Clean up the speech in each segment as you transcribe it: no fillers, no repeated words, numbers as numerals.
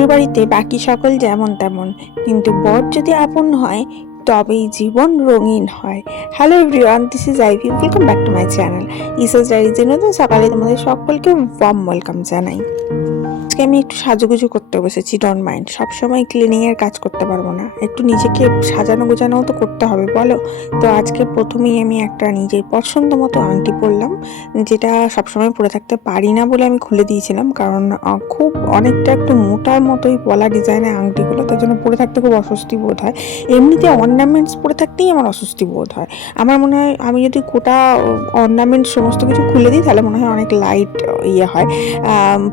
শ্বশুরবাড়িতে বাকি সকল যেমন তেমন, কিন্তু বর যদি আপন হয় তবেই জীবন রঙিন হয়। Hello everyone, this is Ivy, welcome back to my channel ইসাস ডায়েরিজের নতুন সকালে তোমাদের সকলকে ওয়ার্ম ওয়েলকাম জানাই। আজকে আমি একটু সাজুগুজু করতে বসেছি, ডোন্ট মাইন্ড। সবসময় ক্লিনিং এর কাজ করতে পারবো না, একটু নিজেকে সাজানো গোছানোও তো করতে হবে বলো। তো আজকে প্রথমেই আমি একটা নিজের পছন্দ মতো আংটি পরলাম, যেটা সবসময় পরে থাকতে পারি না বলে আমি খুলে দিয়েছিলাম, কারণ খুব অনেকটা একটু মোটার মতোই পলা ডিজাইনের আংটিগুলো, তার জন্য পরে থাকতে খুব অস্বস্তি বোধ হয়। এমনিতে অর্নামেন্টস পরে থাকতেই আমার অস্বস্তি বোধ হয়। আমার মনে হয় আমি যদি গোটা অর্নামেন্টস সমস্ত কিছু খুলে দিই তাহলে মনে হয় অনেক লাইট ইয়ে হয়,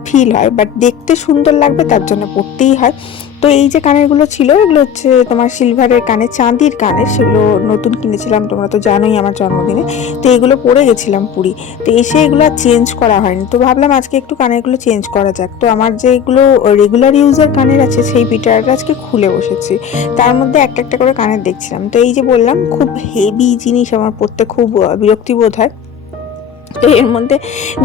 ফিল হয়, বাট দেখতে সুন্দর লাগবে তার জন্য পরতেই হয়। তো এই যে কানেরগুলো ছিল, এগুলো হচ্ছে তোমার সিলভারের কানের, চাঁদির কানের, সেগুলো নতুন কিনেছিলাম, তোমরা তো জানোই আমার জন্মদিনে। তো এগুলো পরে গেছিলাম পুরী, তো এসে এগুলো চেঞ্জ করা হয়নি, তো ভাবলাম আজকে একটু কানেরগুলো চেঞ্জ করা যাক। তো আমার যেগুলো রেগুলার ইউজের কানের আছে সেই বিটারটা আজকে খুলে বসেছি, তার মধ্যে একটা একটা করে কানের দেখছিলাম। তো এই যে বললাম, খুব হেভি জিনিস আমার পরতে খুব বিরক্তি বোধ হয়। তো এর মধ্যে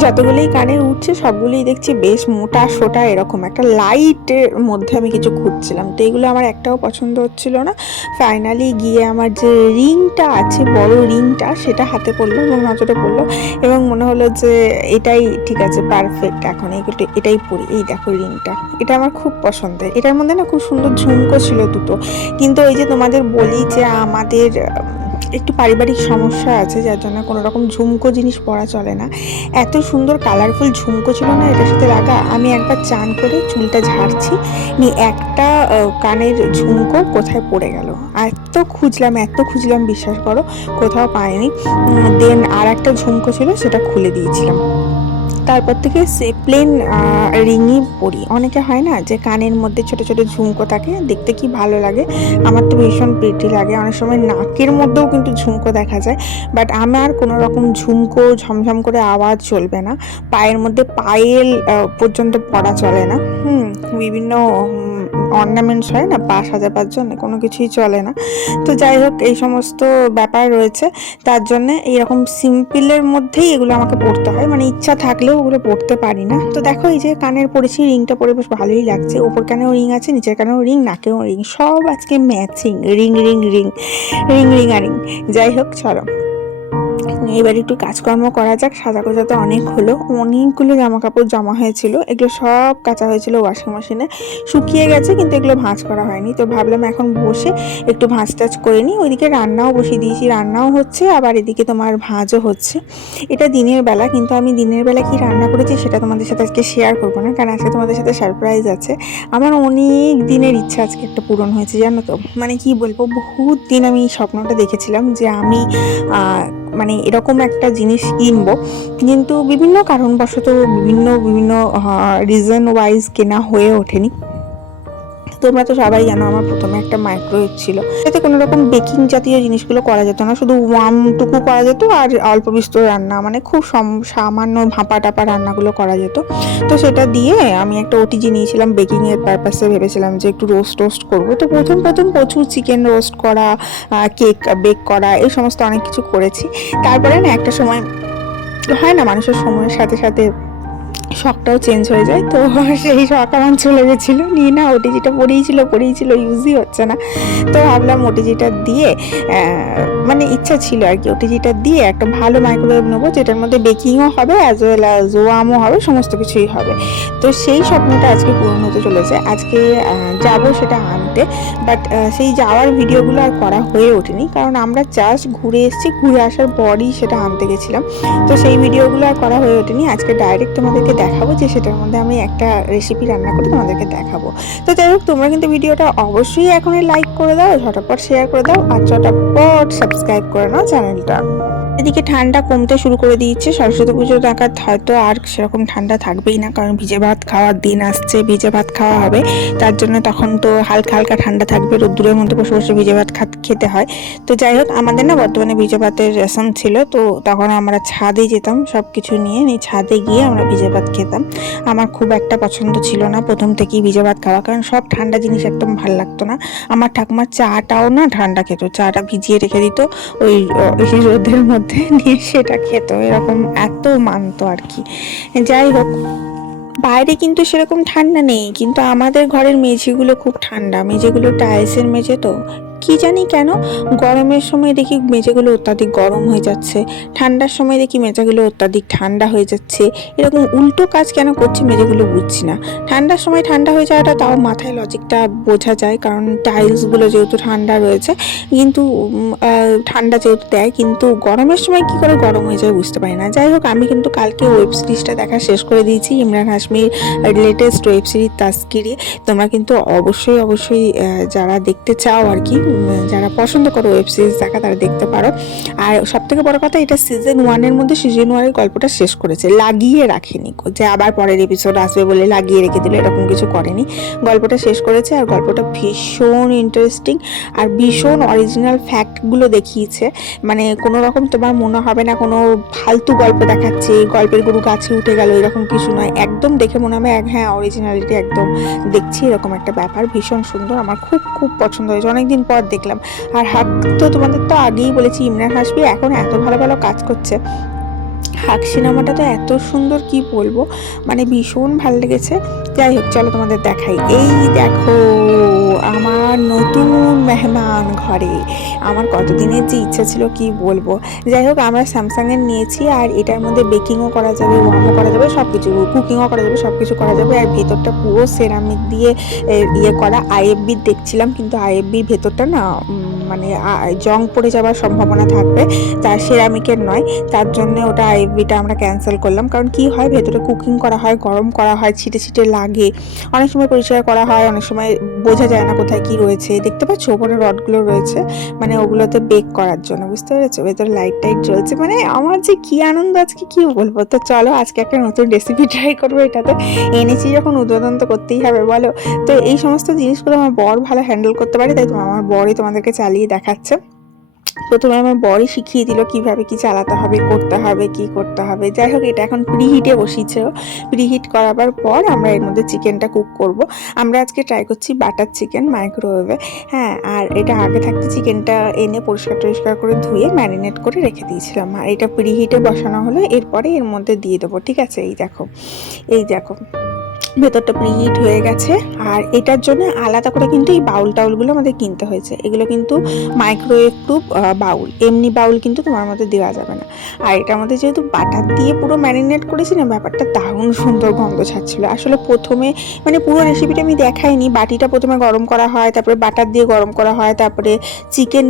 যতগুলোই কানের উঠছে সবগুলোই দেখছি বেশ মোটা সোটা, এরকম একটা লাইটের মধ্যে আমি কিছু খুঁজছিলাম, তো এগুলো আমার একটাও পছন্দ হচ্ছিল না। ফাইনালি গিয়ে আমার যে রিংটা আছে, বড় রিংটা, সেটা হাতে পড়লো এবং নজরে পড়লো, এবং মনে হলো যে এটাই ঠিক আছে, পারফেক্ট, এখন এগুলো এটাই পরি। এই দেখো রিংটা, এটা আমার খুব পছন্দের। এটার মধ্যে না খুব সুন্দর ঝুমকো ছিল দুটো, কিন্তু ওই যে তোমাদের বলি যে আমাদের একটু পারিবারিক সমস্যা আছে, যার জন্য কোনো রকম ঝুমকো জিনিস পরা চলে না। এত সুন্দর কালারফুল ঝুমকো ছিল না এটার সাথে লাগা। আমি একবার চান করে চুলটা ঝাড়ছি, একটা কানের ঝুমকো কোথায় পড়ে গেল। এত খুঁজলাম, বিশ্বাস করো, কোথাও পাইনি। দেন আর একটা ঝুমকো ছিল, সেটা খুলে দিয়েছিলাম। তারপর থেকে সে প্লেন রিংই পরি। অনেকে হয় না যে কানের মধ্যে ছোট ছোট ঝুমকো থাকে, দেখতে কি ভালো লাগে, আমার তো ভীষণ প্রিটি লাগে। অনেক সময় নাকের মধ্যেও কিন্তু ঝুমকো দেখা যায়, বাট আমার কোনো রকম ঝুমকো ঝমঝম করে আওয়াজ চলবে না, পায়ের মধ্যে পায়েল পর্যন্ত পরা চলে না। বিভিন্ন অর্নামেন্টস হয় না পা সাজাবার জন্য, কোনো কিছুই চলে না। তো যাই হোক, এই সমস্ত ব্যাপার রয়েছে, তার জন্য এইরকম সিম্পলের মধ্যেই এগুলো আমাকে পড়তে হয়, মানে ইচ্ছা থাকলেও ওগুলো পড়তে পারি না। তো দেখো, এই যে কানের পরেছি, রিংটা পরে বেশ ভালোই লাগছে। ওপর কানেও রিং আছে, নিচের কানেও রিং, নাকেও রিং, সব আজকে matching, ring ring ring ring ring আর রিং। যাই হোক, চলো এবার একটু কাজকর্ম করা যাক। সাজা গোজা তো অনেক হলো, অনেকগুলো জামা কাপড় জমা হয়েছিল, এগুলো সব কাচা হয়েছিল ওয়াশিং মেশিনে, শুকিয়ে গেছে, কিন্তু এগুলো ভাঁজ করা হয়নি। তো ভাবলাম এখন বসে একটু ভাঁজ টাজ করে নিই। ওইদিকে রান্নাও বসিয়ে দিয়েছি, রান্নাও হচ্ছে, আবার এদিকে তোমার ভাঁজও হচ্ছে। এটা দিনের বেলা, কিন্তু আমি দিনের বেলা কি রান্না করেছি সেটা তোমাদের সাথে আজকে শেয়ার করবো না, কারণ আজকে তোমাদের সাথে সারপ্রাইজ আছে। আমার অনেক দিনের ইচ্ছা আজকে একটা পূরণ হয়েছে, জানো তো। মানে কি বলবো, বহুত দিন আমি স্বপ্নটা দেখেছিলাম যে আমি মানে এরকম একটা জিনিস কিনবো, কিন্তু বিভিন্ন কারণবশত বিভিন্ন বিভিন্ন রিজন ওয়াইজ কেনা হয়ে ওঠেনি। তোমরা তো সবাই জানো আমার প্রথমে একটা মাইক্রোওয়েভ ছিল, এতে কোনো রকম বেকিং জাতীয় জিনিসগুলো করা যেত না, শুধু ওয়ামটুকু করা যেত, আর অল্প বিস্তর রান্না, মানে খুব সামান্য ভাপা টাপা রান্নাগুলো করা যেত। তো সেটা দিয়ে আমি একটা ওটিজি নিয়েছিলাম বেকিং এর পারপাসে, ভেবেছিলাম যে একটু রোস্ট করবো। তো প্রথম প্রচুর চিকেন রোস্ট করা, কেক বেক করা, এই সমস্ত অনেক কিছু করেছি। তারপরে না একটা সময় হয় না, মানুষের সময়ের সাথে সাথে শখটাও চেঞ্জ হয়ে যায়, তো সেই শখ আমার চলে গেছিলো, নিয়ে না ওটিজিটা পড়িয়েছিল, ইউজই হচ্ছে না। তো ভাবলাম ওটিজিটা দিয়ে, মানে ইচ্ছা ছিল আর কি, ওটিজিটা দিয়ে একটা ভালো মাইক্রোওয়েভ নেবো, যেটার মধ্যে বেকিংও হবে অ্যাজ ওয়েল অ্যাজ ওয়ামও হবে, সমস্ত কিছুই হবে। তো সেই স্বপ্নটা আজকে পূরণ হতে চলেছে। আজকে যাব সেটা আনতে, বাট সেই যাওয়ার ভিডিওগুলো আর করা হয়ে ওঠেনি, কারণ আমরা জাস্ট ঘুরে এসেছি, ঘুরে আসার পরই সেটা আনতে গেছিলাম। তো সেই ভিডিওগুলো আর করা হয়ে ওঠেনি। আজকে ডাইরেক্ট তোমাদেরকে দেখাবো, যে সেটার মধ্যে আমি একটা রেসিপি রান্না করে তোমাদেরকে দেখাবো। তো যাই হোক, তোমরা কিন্তু ভিডিওটা অবশ্যই এখনই লাইক করে দাও, ঝটাপট শেয়ার করে দাও, আর ঝটাপট সাবস্ক্রাইব করে নাও চ্যানেলটা। এদিকে ঠান্ডা কমতে শুরু করে দিয়েছে, সরস্বতী পুজো নাগাদ হয়তো আর সেরকম ঠান্ডা থাকবেই না, কারণ ভিজে ভাত খাওয়ার দিন আসছে, ভিজে ভাত খাওয়া হবে, তার জন্য তখন তো হালকা হালকা ঠান্ডা থাকবে, রোদ্দুরের মধ্যে বসে বসে ভিজে ভাত খেতে হয়। তো যাই হোক, আমাদের না বর্তমানে ভিজে ভাতের রেশন ছিল, তো তখন আমরা ছাদে যেতাম সব কিছু নিয়ে, ছাদে গিয়ে আমরা ভিজে ভাত খেতাম। আমার খুব একটা পছন্দ ছিল না প্রথম থেকেই ভিজে ভাত খাওয়া, কারণ সব ঠান্ডা জিনিস একদম ভালো লাগতো না। আমার ঠাকুমার চাটাও না ঠান্ডা খেত, চাটা ভিজিয়ে রেখে দিত ওই রোদের মধ্যে, নিয়ে সেটা খেত, এরকম এত মানতো আর কি। যাই হোক, বাইরে কিন্তু সেরকম ঠান্ডা নেই, কিন্তু আমাদের ঘরের মেঝেগুলো খুব ঠান্ডা। মেঝেগুলো টাইলসের মেঝে তো, কি জানি কেন গরমের সময় দেখি মেঝেগুলো অত্যাধিক গরম হয়ে যাচ্ছে, ঠান্ডার সময় দেখি মেঝেগুলো অত্যাধিক ঠান্ডা হয়ে যাচ্ছে। এরকম উল্টো কাজ কেন করছে মেঝেগুলো বুঝছি না। ঠান্ডার সময় ঠান্ডা হয়ে যাওয়াটা তাও মাথায় লজিকটা বোঝা যায়, কারণ টাইলসগুলো যেহেতু ঠান্ডা রয়েছে, কিন্তু ঠান্ডা যেহেতু দেয়, কিন্তু গরমের সময় কি করে গরম হয়ে যায় বুঝতে পারি না। যাই হোক, আমি কিন্তু কালকে ওয়েব সিরিজটা দেখা শেষ করে দিয়েছি, ইমরান হাশমির লেটেস্ট ওয়েব সিরিজ তাস্কিরি। তোমরা কিন্তু অবশ্যই অবশ্যই যারা দেখতে চাও আর কি, যারা পছন্দ করো ওয়েব সিরিজ দেখা, তারা দেখতে পারো। আর সব থেকে বড় কথা, এটা সিজন 1-এর মধ্যে সিজন 1-এর গল্পটা শেষ করেছে, লাগিয়ে রাখেনি যে আবার পরের এপিসোড আসবে বলে লাগিয়ে রেখে দিল, এরকম কিছু করেনি। গল্পটা শেষ করেছে, আর গল্পটা ভীষণ ইন্টারেস্টিং আর ভীষণ অরিজিনাল ফ্যাক্টগুলো দেখিয়েছে। মানে কোনো রকম তোমার মনে হবে না কোনো ফালতু গল্প দেখাচ্ছে, গল্পের গরু গাছে উঠে গেল, এরকম কিছু নয়। একদম দেখে মনে হবে হ্যাঁ অরিজিনালিটি একদম দেখছি, এরকম একটা ব্যাপার। ভীষণ সুন্দর, আমার খুব খুব পছন্দ হয়েছে, অনেকদিন পর দেখলাম। আর হাক তো তোমাদের তো আগেই বলেছি, ইমরান হাশমি এখন এত ভালো ভালো কাজ করছে। হাক সিনেমাটা তো এত সুন্দর, কি বলবো, মানে ভীষণ ভালো লেগেছে। যাই হোক, চলো তোমাদের দেখাই। এই দেখো আমার নতুন মেহমান ঘরে। আমার কতদিনের যে ইচ্ছা ছিল কি বলবো। যাই হোক, আমরা স্যামসাংয়ের নিয়েছি, আর এটার মধ্যে বেকিংও করা যাবে, ওয়ামও করা যাবে, সব কিছু, কুকিংও করা যাবে, সব কিছু করা যাবে। আর ভেতরটা পুরো সেরামিক দিয়ে ইয়ে করা। আইএফবির দেখছিলাম, কিন্তু আইএফবির ভেতরটা না মানে জং পড়ে যাওয়ার সম্ভাবনা থাকবে, তার সেরামিকের নয়। তার জন্য ওটা আইএফবিটা আমরা ক্যান্সেল করলাম। কারণ কি হয়, ভেতরে কুকিং করা হয়, গরম করা হয়, ছিটে ছিটে লাগে, অনেক সময় পরিষ্কার করা হয়, অনেক সময় বোঝা যায় না কোথায় কি রয়েছে। দেখতে পাচ্ছ ওপরে রডগুলো রয়েছে, মানে ওগুলোতে বেক করার জন্য, বুঝতে পেরেছো? ভেতরে লাইট টাইট জ্বলছে, মানে আমার যে কি আনন্দ আজকে কি বলবো। তো চলো আজকে একটা নতুন রেসিপি ট্রাই করবো। এটাতে এনেছি যখন উদ্বোধন তো করতেই হবে, বলো। তো এই সমস্ত জিনিসগুলো আমার বর ভালো হ্যান্ডেল করতে পারে, তাই আমার বরই তোমাদেরকে চালিয়ে দেখাচ্ছে। প্রথমে আমার বরই শিখিয়ে দিল কিভাবে কি চালাতে হবে, করতে হবে, কি করতে হবে। যাই হোক, এটা এখন প্রিহিটে বসিয়েছে। প্রিহিট করাবার পর আমরা এর মধ্যে চিকেনটা কুক করব। আমরা আজকে ট্রাই করছি বাটার চিকেন মাইক্রোওয়েভে। হ্যাঁ, আর এটা আগে থাকতে চিকেনটা এনে পরিষ্কার টরিষ্কার করে ধুয়ে ম্যারিনেট করে রেখে দিয়েছিলাম। আর এটা প্রিহিটে বসানো হলো, এরপরে এর মধ্যে দিয়ে দেবো। ঠিক আছে, এই দেখো, এই দেখো ভেতরটা প্রিহিট হয়ে গেছে। আর এটার জন্য আলাদা করে কিন্তু এই বাউল টাউলগুলো আমাদের কিনতে হয়েছে। এগুলো কিন্তু মাইক্রোওয়েভ প্রুফ বাউল, এমনি বাউল কিন্তু তোমার মধ্যে দেওয়া যাবে না। আর এটার মধ্যে যেহেতু বাটার দিয়ে পুরো ম্যারিনেট করেছি না, ব্যাপারটা দারুণ সুন্দর গন্ধ ছাড়ছিল। আসলে প্রথমে মানে পুরো রেসিপিটা আমি দেখাইনি। বাটিটা প্রথমে গরম করা হয়, তারপরে বাটার দিয়ে গরম করা হয়, তারপরে চিকেন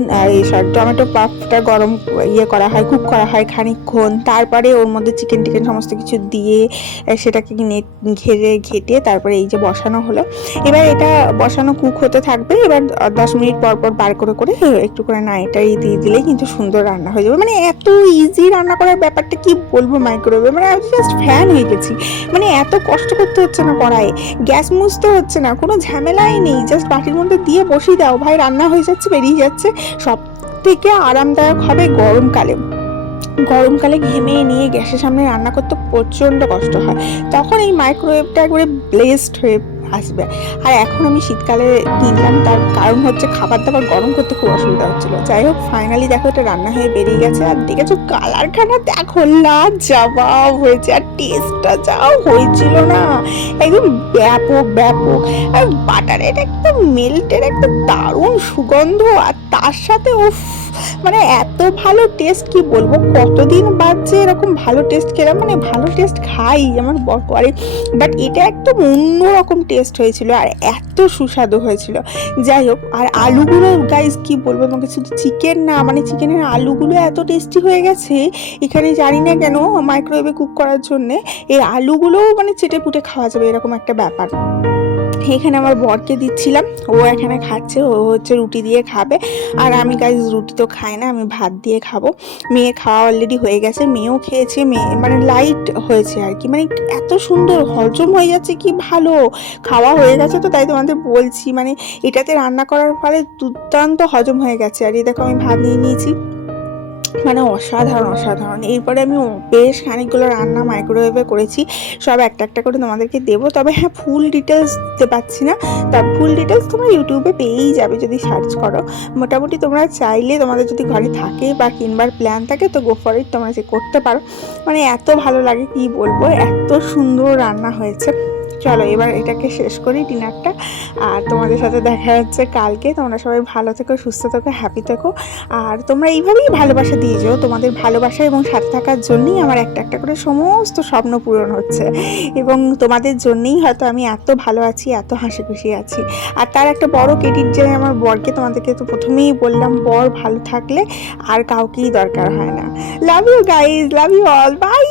টমেটো পাফটা গরম করা হয়, কুক করা হয় খানিকক্ষণ, তারপরে ওর মধ্যে চিকেন টিকেন সমস্ত কিছু দিয়ে সেটাকে ঘেটে তারপরে এই যে বসানো হলো। এবার এটা বসানো কুক হতে থাকবে। এবার 10 মিনিট পর পর বার করে করে একটু করে নাড়িটাই দিয়ে দিলেই কিন্তু সুন্দর রান্না হয়ে যাবে। মানে এত ইজি রান্না করার ব্যাপারটা কি বলবো মাইক্রোওয়েভে, মানে আমি জাস্ট ফ্যান হয়ে গেছি। মানে এত কষ্ট করতে হচ্ছে না কড়াইয়ে, গ্যাস মুছতে হচ্ছে না, কোনো ঝামেলাই নেই। জাস্ট বাটির মধ্যে দিয়ে বসিয়ে দাও, ভাই রান্না হয়ে যাচ্ছে, বেরিয়ে যাচ্ছে। সব থেকে আরামদায়ক হবে গরমকালে। গরমকালে ঘেমে নিয়ে গ্যাসের সামনে রান্না করতে প্রচণ্ড কষ্ট হয়, তখন এই মাইক্রোওয়েভটা একবারে ব্লেসড হয়ে আসবে। আর এখন আমি শীতকালে কিনলাম, তার কারণ হচ্ছে খাবার দাবার গরম করতে খুব অসুবিধা হচ্ছিলো। যাই হোক, ফাইনালি দেখো এটা রান্না হয়ে বেরিয়ে গেছে। আর দেখেছো কালারখানা দেখো, লাজবাব হয়েছে। আর টেস্টটা যাও হয়েছিল না, একদম ব্যাপক ব্যাপক। আর বাটারের একদম মেল্টের একটা দারুণ সুগন্ধ, আর তার সাথে উফ, মানে এত ভালো টেস্ট, কি বলবো। কতদিন বাদ যে এরকম ভালো টেস্ট খেলাম, মানে ভালো টেস্ট খাই আমার বর করে, বাট এটা একদম অন্যরকম টেস্ট হয়েছিল, আর এত সুস্বাদু হয়েছিল। যাই হোক, আর আলুগুলো গাইস কি বলবো তোমাকে, শুধু চিকেন না, মানে চিকেনের আলুগুলো এত টেস্টি হয়ে গেছে এখানে, জানি না কেন, মাইক্রোওয়েভে কুক করার জন্যে এই আলুগুলোও মানে চেটে পুটে খাওয়া যাবে, এরকম একটা ব্যাপার। এখানে আমার বরকে দিচ্ছিলাম, ও এখানে খাচ্ছে, ও হচ্ছে রুটি দিয়ে খাবে। আর আমি গাইজ রুটি তো খাই না, আমি ভাত দিয়ে খাবো। মেয়ে খাওয়া অলরেডি হয়ে গেছে, মেয়েও খেয়েছে, মেয়ে মানে লাইট হয়েছে আর কি, মানে এত সুন্দর হজম হয়ে যাচ্ছে, কি ভালো খাওয়া হয়ে গেছে। তো তাই তোমাদের বলছি, মানে এটাতে রান্না করার ফলে দুর্দান্ত হজম হয়ে গেছে। আর এই দেখো আমি ভাত নিয়ে নিয়েছি, মানে অসাধারণ অসাধারণ। এরপরে আমি বেশ খানিকগুলো রান্না মাইক্রোওয়েভে করেছি, সব একটা একটা করে তোমাদেরকে দেবো। তবে হ্যাঁ, ফুল ডিটেলস দিতে পারছি না, তার ফুল ডিটেলস তোমরা ইউটিউবে পেয়েই যাবে যদি সার্চ করো। মোটামুটি তোমরা চাইলে, তোমাদের যদি ঘরে থাকে বা কিনবার প্ল্যান থাকে, তো গো ফর ইট, তোমরা যে করতে পারো। মানে এত ভালো লাগে কি বলবো, এত সুন্দর রান্না হয়েছে। চলো এবার এটাকে শেষ করি ডিনারটা, আর তোমাদের সাথে দেখা যাচ্ছে কালকে। তোমরা সবাই ভালো থেকো, সুস্থ থেকো, হ্যাপি থেকো, আর তোমরা এইভাবেই ভালোবাসা দিয়ে যাও। তোমাদের ভালোবাসা এবং সাথে থাকার জন্যই আমার একটা একটা করে সমস্ত স্বপ্ন পূরণ হচ্ছে, এবং তোমাদের জন্যই হয়তো আমি এত ভালো আছি, এত হাসি খুশি আছি। আর তার একটা বড় ক্রেডিট যে আমার বরকে, তোমাদেরকে তো প্রথমেই বললাম বর ভালো থাকলে আর কাউকেই দরকার হয় না। Love you guys, love you all, by.